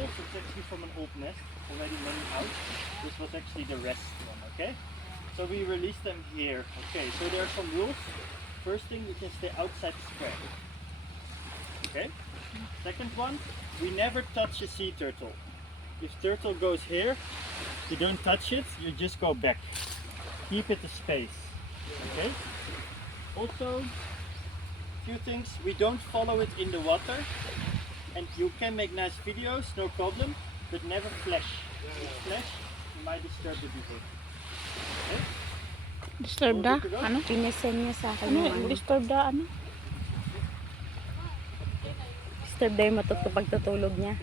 turtles, it's actually from an old nest, already many out. This was actually the rest one, okay? So we release them here. Okay, so there are some rules. First thing, you can stay outside the square. Okay? Second one, we never touch a sea turtle. If turtle goes here, you don't touch it, you just go back. Keep it a space. Okay? Also, few things, we don't follow it in the water. And you can make nice videos, no problem, but never flash. If flash, you might disturb the behavior. Okay? Disturb da? Ano? Pinesen niya sa akin Ano? yung ano. Disturb da? Ano? Disturb daw yung pagtutulog niya.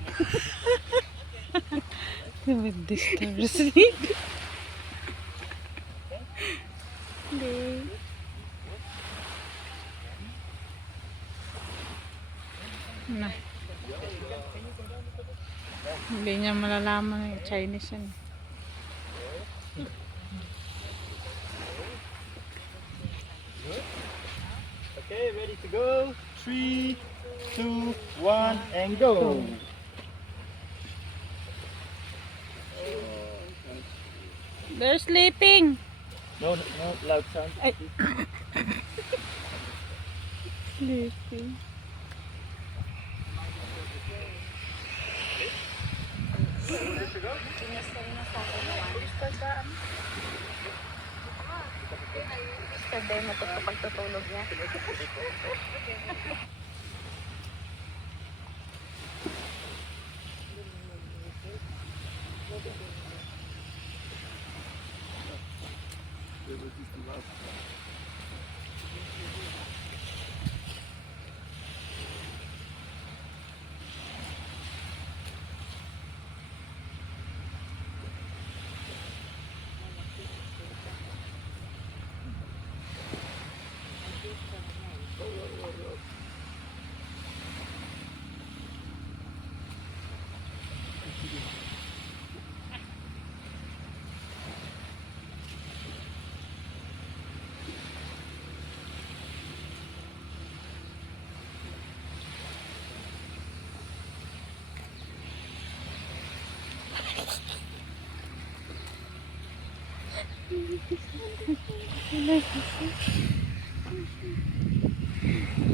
Disturb siya. Hindi. Na. Hindi niya malalaman yung Chinese yan. Okay, ready to go? 3, 2, 1, and go! They're sleeping. No loud sound. Ay. Sleeping. Disturb daw yung pagtutulog niya.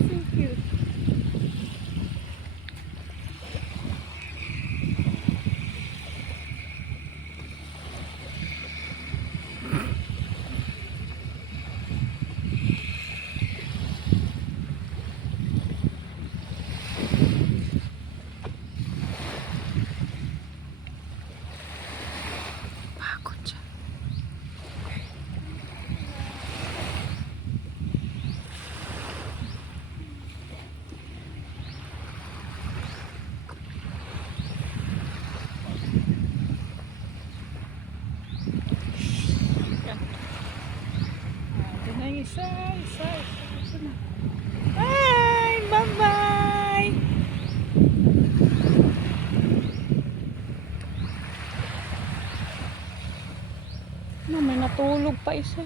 So cute. Pagod siya. Ito na yung isa na. Bye! Bye-bye! May natulog pa isa.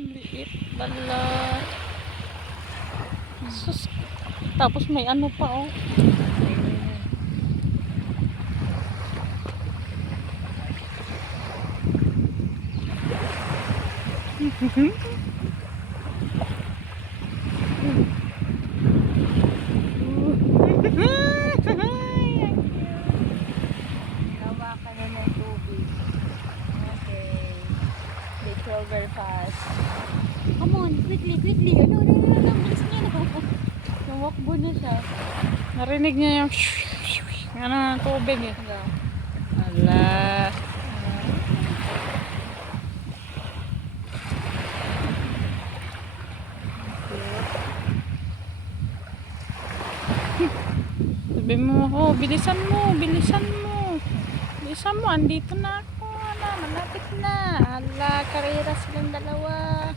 Liit pala. Sus. Tapos may ano pa oh. Hawakan na ng tubig. Okay. They throw very fast. Come on, quickly. Ano, bilis niya na. Nawakbo na siya. Narinig niya yung ano ng tubig eh. Ala. Sabi mo, oh, bilisan mo, bilisan mo. Bilisan mo, andito na ako. Malapit na. Ala, karera silang dalawa.